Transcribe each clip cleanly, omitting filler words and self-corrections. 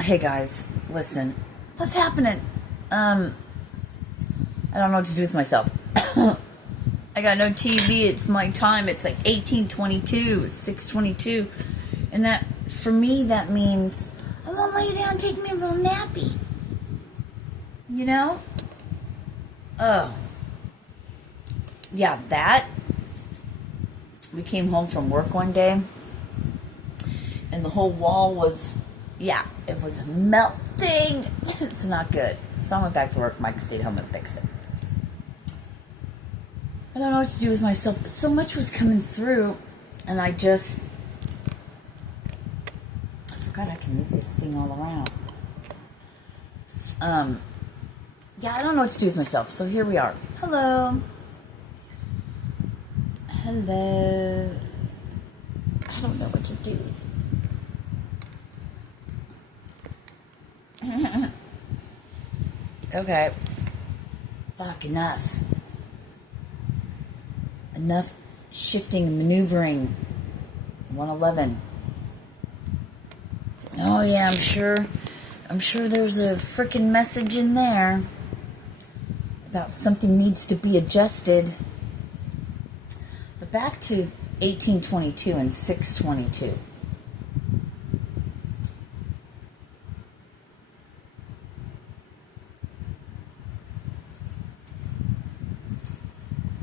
Hey guys, listen. What's happening? I don't know what to do with myself. I got no TV. It's my time. It's like 18:22. It's 6:22, and that for me that means I want to lay down and take me a little nappy. You know? Oh, yeah. That. We came home from work one day, and the whole wall was. Yeah, it was melting. It's not good. So I went back to work. Mike stayed home and fixed it. I don't know what to do with myself. So much was coming through, and I forgot I can move this thing all around. Yeah, I don't know what to do with myself. So here we are. Hello. Hello. I don't know what to do. Okay. Fuck, enough. Enough shifting and maneuvering. 111. Oh yeah, I'm sure there's a frickin' message in there about something needs to be adjusted. But back to 1822 and 622.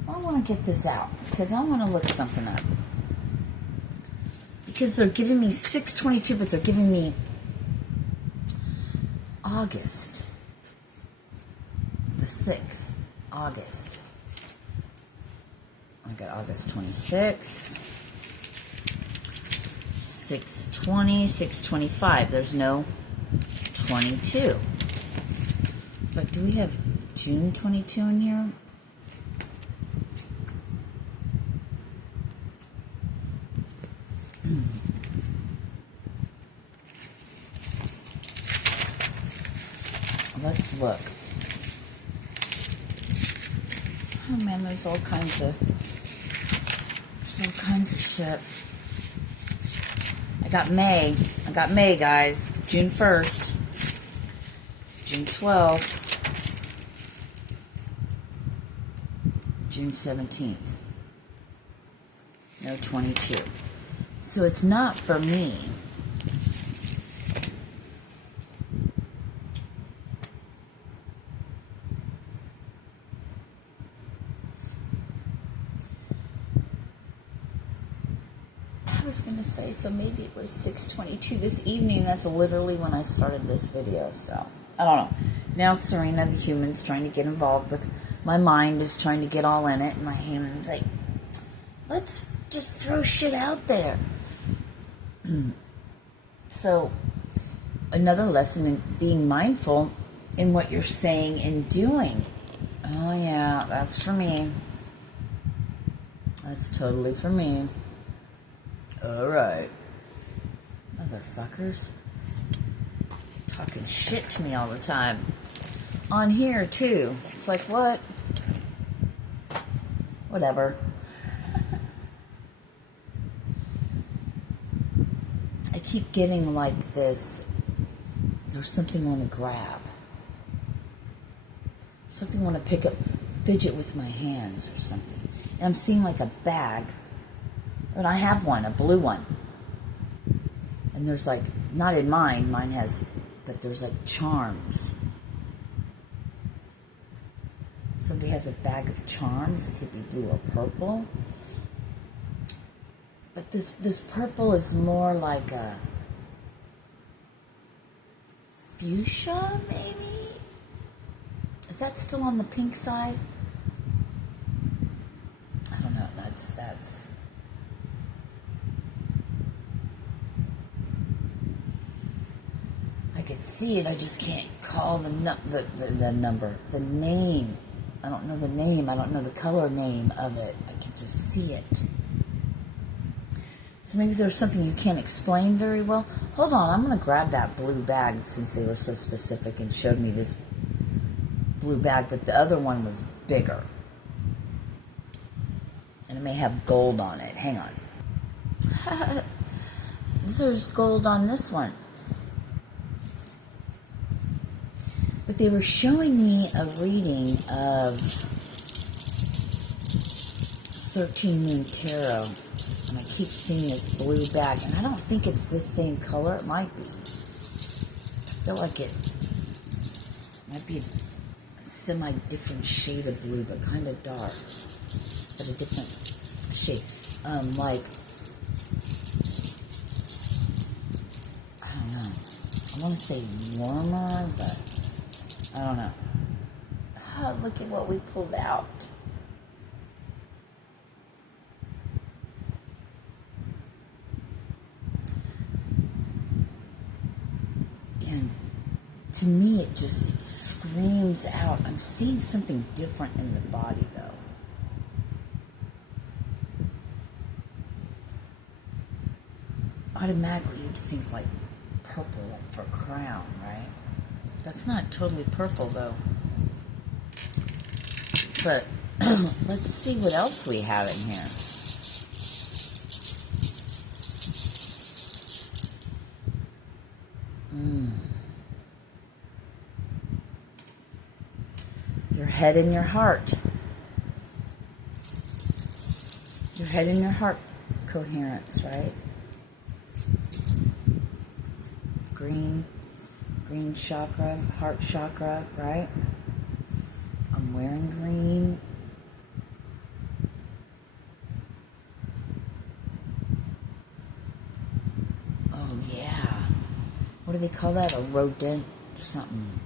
I want to get this out because I want to look something up. Because they're giving me 622, but they're giving me August. The 6th. August. I got August 26th. 620, 625. There's no 22. But do we have June 22 in here? Let's look. Oh man, there's all kinds of shit. I got May, guys. June 1st. June 12th. June 17th. No 22. So it's not for me. I was going to say, so maybe it was 6:22 this evening. That's literally when I started this video. So, I don't know. Now Sirena, the human's trying to get involved with my mind, is trying to get all in it. And my hand's like, let's just throw shit out there. So, another lesson in being mindful in what you're saying and doing. Oh yeah, that's for me. That's totally for me. Alright. Motherfuckers. Talking shit to me all the time. On here, too. It's like, what? Whatever. I keep getting like this. There's something I want to grab. Something I want to pick up, fidget with my hands or something. And I'm seeing like a bag. And I have one, a blue one. And there's like, not in mine has, but there's like charms. Somebody has a bag of charms. It could be blue or purple. But this purple is more like a fuchsia, maybe? Is that still on the pink side? I don't know. That's I could see it, I just can't call the number, the name. I don't know the name, I don't know the color name of it. I can just see it. So maybe there's something you can't explain very well. Hold on, I'm going to grab that blue bag since they were so specific and showed me this blue bag, but the other one was bigger. And it may have gold on it. Hang on. There's gold on this one. But they were showing me a reading of 13 Moon Tarot, and I keep seeing this blue bag, and I don't think it's this same color. It might be. I feel like it might be a semi-different shade of blue, but kind of dark, but a different shade. Like, I don't know. I want to say warmer, but I don't know. Oh, look at what we pulled out. And to me, it screams out. I'm seeing something different in the body, though. Automatically, you'd think like purple, like for crown, right? That's not totally purple, though. But let's see what else we have in here. Your head and your heart. Your head and your heart coherence, right? Green chakra, heart chakra, right? I'm wearing green. Oh, yeah. What do they call that? A rodent? Something.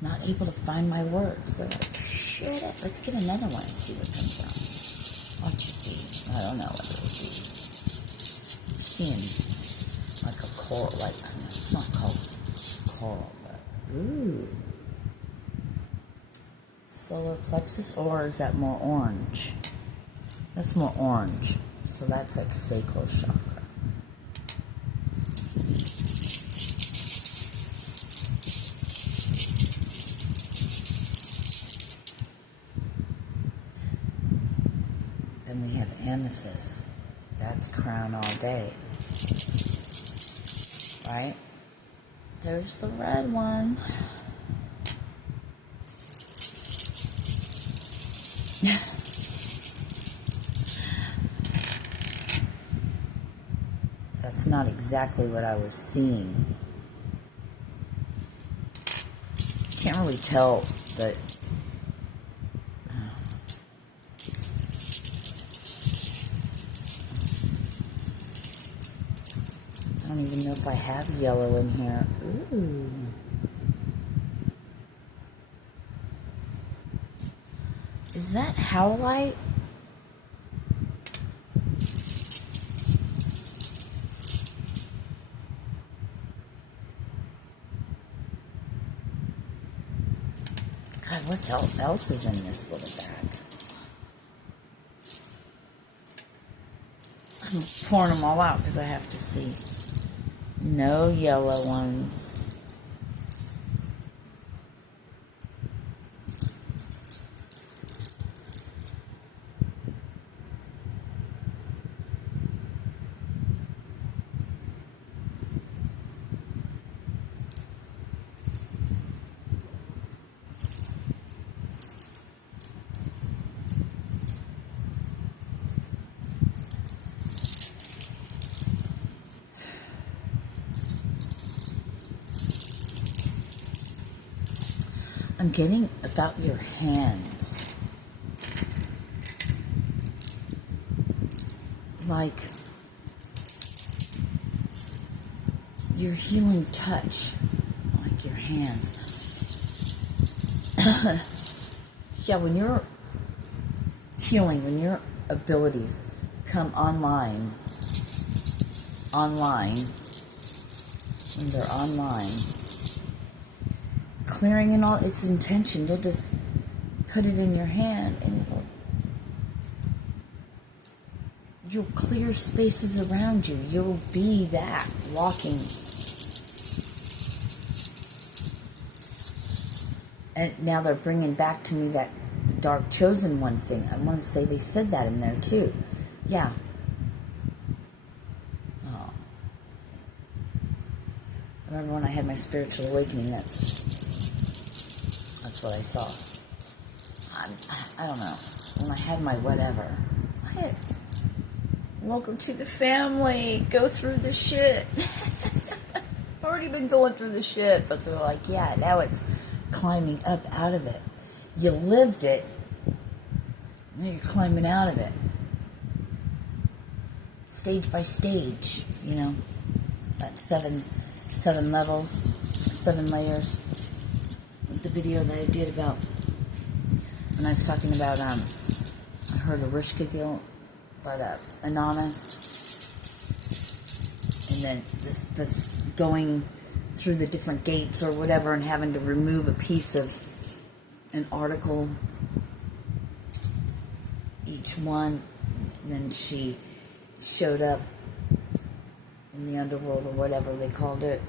Not able to find my words. They're like, shit, let's get another one and see what comes out. What should be? I don't know what it would be. I'm seeing like a coral, like, it's not called coral, but, ooh. Solar plexus, or is that more orange? That's more orange. So that's like sacral chakra. Then we have amethyst. That's crown all day. Right? There's the red one. That's not exactly what I was seeing. Can't really tell that. I don't even know if I have yellow in here. Ooh. Is that howlite? God, what else is in this little bag? I'm pouring them all out because I have to see. No yellow ones. I'm getting about your hands. Like your healing touch. Like your hands. Yeah, when you're healing, when your abilities come online, when they're online, clearing in all its intention, you'll just put it in your hand and you'll clear spaces around you. You'll be that walking. And now they're bringing back to me that dark chosen one thing. I want to say they said that in there too. Yeah. Oh. I remember when I had my spiritual awakening, that's what I saw. I don't know. When I had my whatever, welcome to the family. Go through the shit. I've already been going through the shit, but they're like, yeah, now it's climbing up out of it. You lived it, now you're climbing out of it. Stage by stage, you know. That seven levels, 7 layers. The video that I did about when I was talking about, I heard a Rishka Gil about Anana, and then this going through the different gates or whatever, and having to remove a piece of an article, each one, and then she showed up in the underworld or whatever they called it.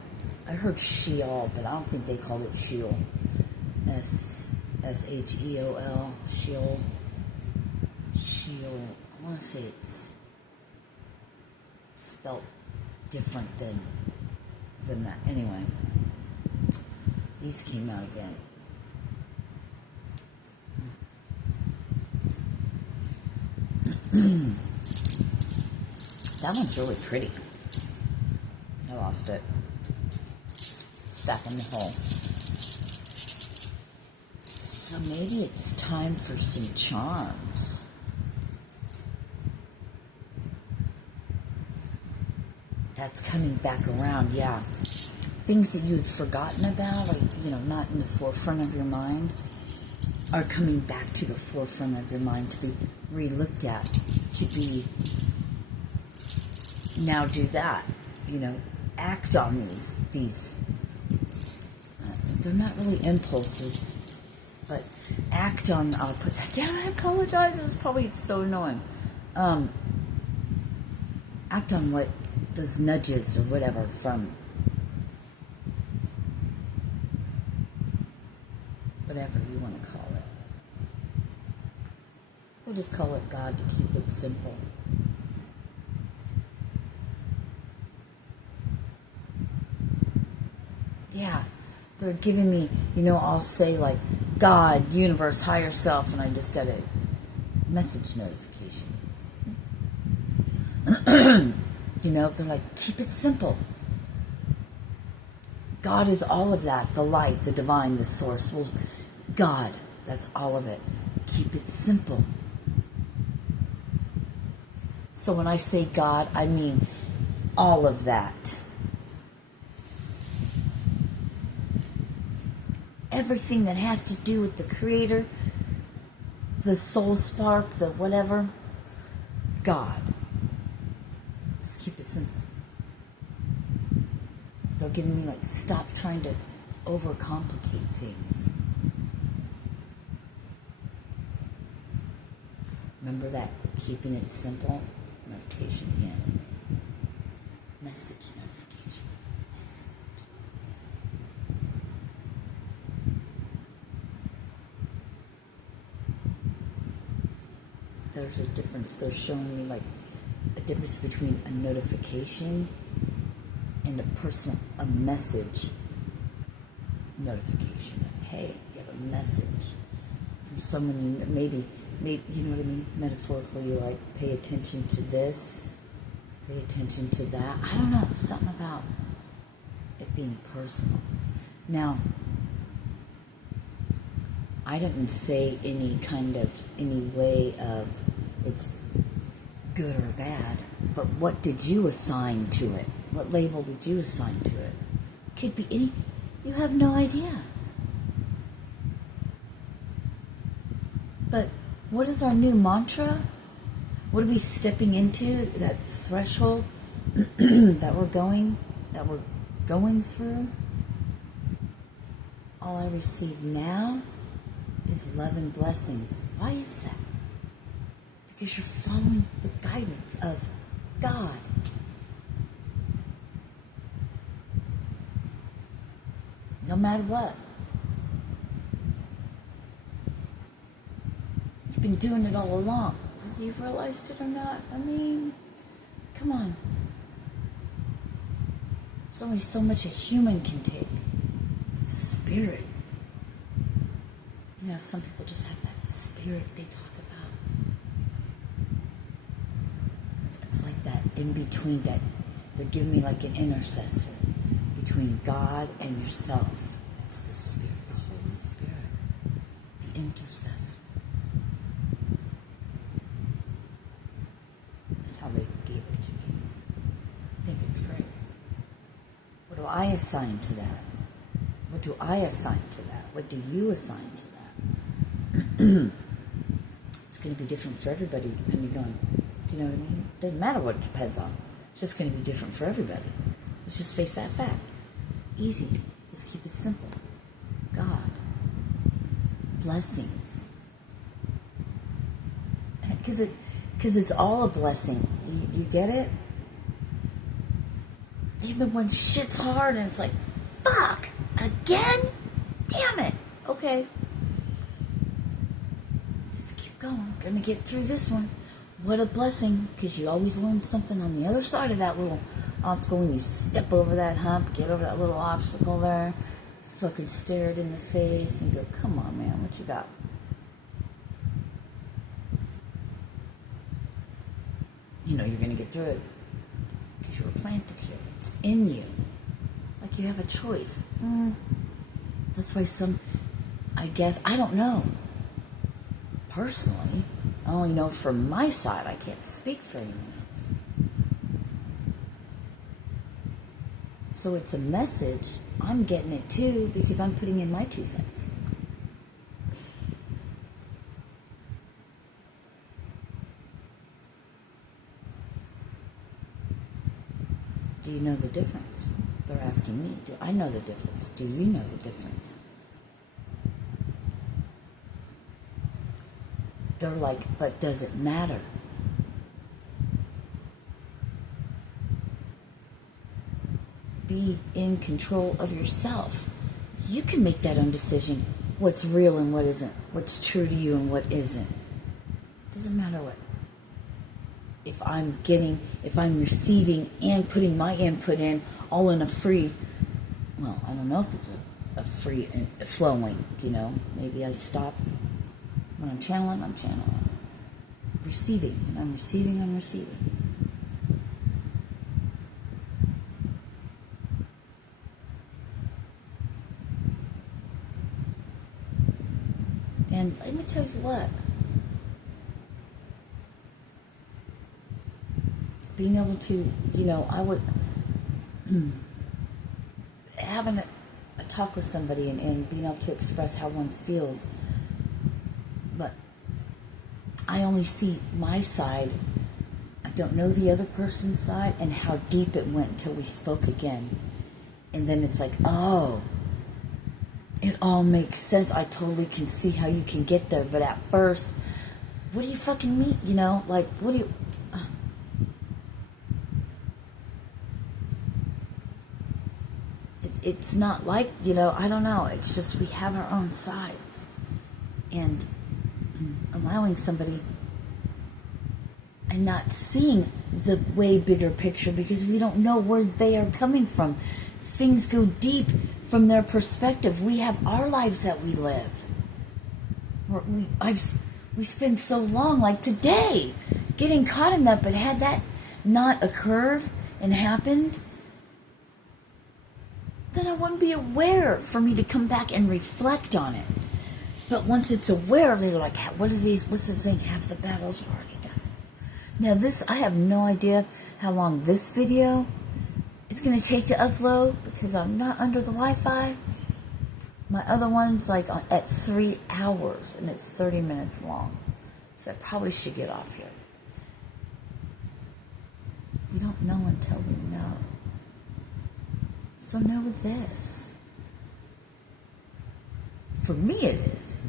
I heard Sheol, but I don't think they called it Sheol. S-H-E-O-L, Sheol. Sheol. I want to say it's spelt different than that. Anyway, these came out again. That one's really pretty. I lost it. It's back in the hole. So maybe it's time for some charms. That's coming back around, yeah. Things that you had forgotten about, like, you know, not in the forefront of your mind, are coming back to the forefront of your mind to be re-looked at, to be, now do that, you know, act on these they're not really impulses, but act on, I'll put that down, I apologize, it was probably so annoying. Act on what, those nudges or whatever from whatever you want to call it. We'll just call it God to keep it simple. Yeah, they're giving me, you know, I'll say like God, universe, higher self, and I just got a message notification. You know, they're like, keep it simple. God is all of that, the light, the divine, the source. Well, God, that's all of it. Keep it simple. So when I say God, I mean all of that. Everything that has to do with the Creator, the soul spark, the whatever, God. Just keep it simple. They're giving me like, stop trying to overcomplicate things. Remember that, keeping it simple? Notification again. Message notification. Message. There's a difference. They're showing me like a difference between a notification and a message notification. Hey, you have a message from someone you maybe you know what I mean? Metaphorically, like, pay attention to this, pay attention to that. I don't know, something about it being personal. Now, I didn't say any way of it's good or bad, but what did you assign to it? What label did you assign to it? Could be any, you have no idea. But what is our new mantra? What are we stepping into? That threshold that we're going through? All I receive now is love and blessings. Why is that? Because you're following the guidance of God. No matter what. You've been doing it all along, whether you've realized it or not. I mean, come on. There's only so much a human can take. But the spirit, you know, some people just have that spirit they talk about. It's like that in between, that they're giving me like an intercessor between God and yourself. That's the Spirit, the Holy Spirit, the intercessor. That's how they gave it to me. I think it's great. What do I assign to that? What do I assign to that? What do you assign to that? It's going to be different for everybody depending on, you know what I mean? It doesn't matter what it depends on. It's just going to be different for everybody. Let's just face that fact. Easy. Let's keep it simple. God. Blessings. Because it's all a blessing. You get it? Even when shit's hard and it's like, fuck, again? Damn it. Okay. Just keep going. Gonna get through this one. What a blessing, because you always learn something on the other side of that little obstacle when you step over that hump, get over that little obstacle there, fucking stare it in the face and go, come on, man, what you got? You know you're going to get through it because you were planted here. It's in you. Like you have a choice. That's why I guess, I don't know. Personally, I only know from my side. I can't speak for anyone else. So it's a message. I'm getting it too because I'm putting in my 2 cents. Do you know the difference? They're asking me. Do I know the difference? Do you know the difference? They're like, but does it matter? Be in control of yourself. You can make that own decision. What's real and what isn't. What's true to you and what isn't. Doesn't matter what. If I'm receiving and putting my input in, all in a free, well, I don't know if it's a free flowing, you know. Maybe I stop. When I'm channeling, I'm channeling. Receiving, and I'm receiving, I'm receiving. And let me tell you what. Being able to, you know, I would, having a talk with somebody and being able to express how one feels. But I only see my side. I don't know the other person's side and how deep it went until we spoke again. And then it's like, oh, it all makes sense. I totally can see how you can get there. But at first, what do you fucking mean? You know, like, what do you... It's not like, you know, I don't know. It's just we have our own sides. And allowing somebody and not seeing the way bigger picture because we don't know where they are coming from. Things go deep from their perspective. We have our lives that we live. We spend so long, like today, getting caught in that, but had that not occurred and happened, then I wouldn't be aware for me to come back and reflect on it. But once it's aware, they're like, what are these, what's this thing, half the battle's already done. Now this, I have no idea how long this video is going to take to upload because I'm not under the Wi-Fi. My other one's like at 3 hours and it's 30 minutes long. So I probably should get off here. We don't know until we know. So know this. For me it is.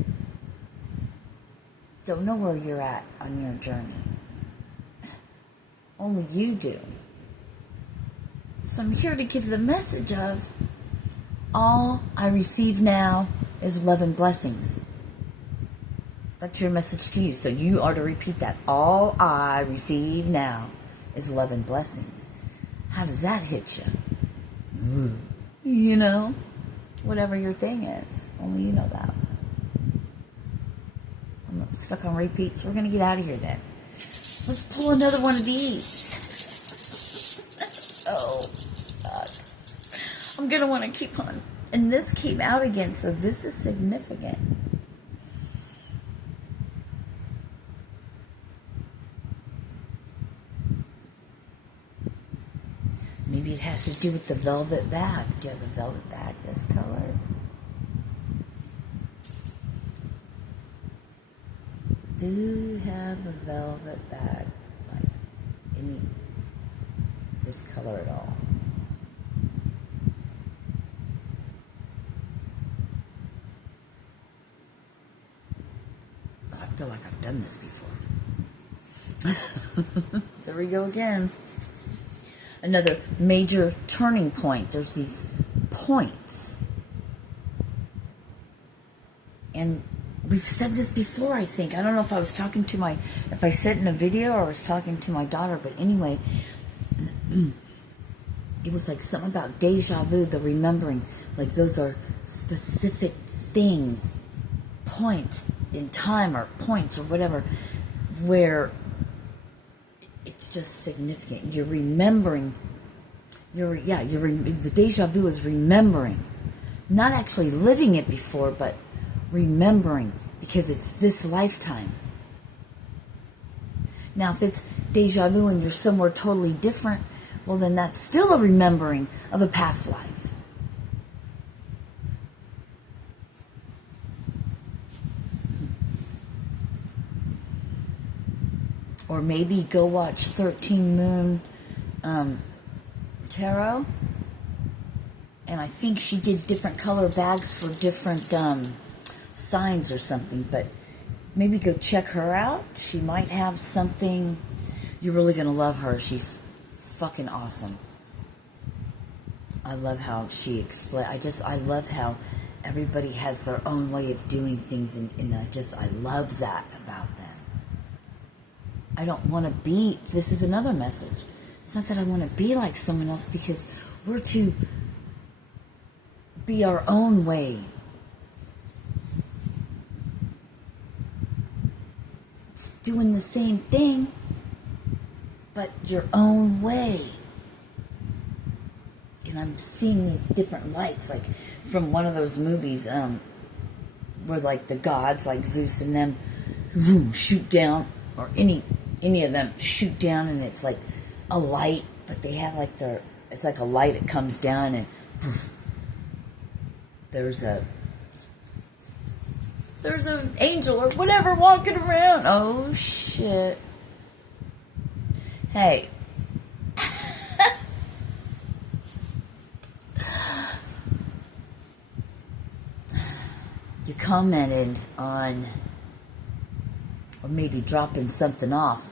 Don't know where you're at on your journey. Only you do. So I'm here to give the message of all I receive now is love and blessings. That's your message to you. So you are to repeat that. All I receive now is love and blessings. How does that hit you? You know? Whatever your thing is. Only you know that. I'm stuck on repeat, so we're going to get out of here then. Let's pull another one of these. Oh, God. I'm going to want to keep on. And this came out again, so this is significant. Maybe it has to do with the velvet bag. Do you have a velvet bag this color? Do you have a velvet bag? Like any, this color at all? Oh, I feel like I've done this before. There we go again. Another major turning point. There's these points. And we've said this before, I think. I don't know if I was talking to if I said it in a video or I was talking to my daughter, but anyway, it was like something about deja vu, the remembering. Like those are specific things, points in time or points or whatever, where it's just significant. You're remembering. The deja vu is remembering, not actually living it before, but remembering because it's this lifetime. Now, if it's deja vu and you're somewhere totally different, well, then that's still a remembering of a past life. Or maybe go watch 13 Moon Tarot. And I think she did different color bags for different signs or something. But maybe go check her out. She might have something. You're really going to love her. She's fucking awesome. I love how she explains. I love how everybody has their own way of doing things. And I love that about them. I don't want to be, this is another message. It's not that I want to be like someone else, because we're to be our own way. It's doing the same thing, but your own way. And I'm seeing these different lights, like from one of those movies, where like the gods, like Zeus and them, shoot down, or any of them shoot down, and it's like a light, but they have like it's like a light, it comes down, and poof, there's an angel or whatever walking around. Oh shit. Hey. You commented on, or maybe dropping something off.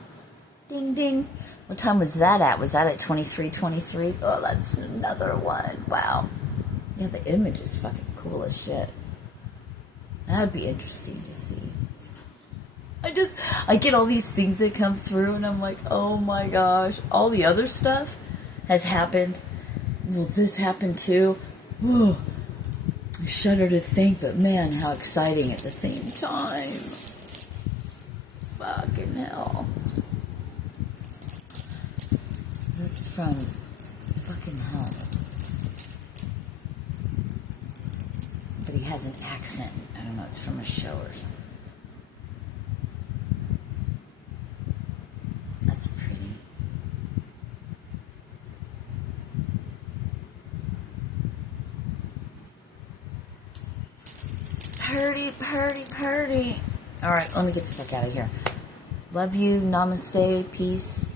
Ding, ding. What time was that at? Was that at 23:23? Oh, that's another one. Wow. Yeah, the image is fucking cool as shit. That would be interesting to see. I get all these things that come through, and I'm like, oh my gosh. All the other stuff has happened. Will this happen too? Whew. I shudder to think, but man, how exciting at the same time. Fucking hell. That's from fucking hell. But he has an accent. I don't know, it's from a show or something. That's pretty. Purdy, purdy, purdy. Alright, let me get the fuck out of here. Love you. Namaste. Peace.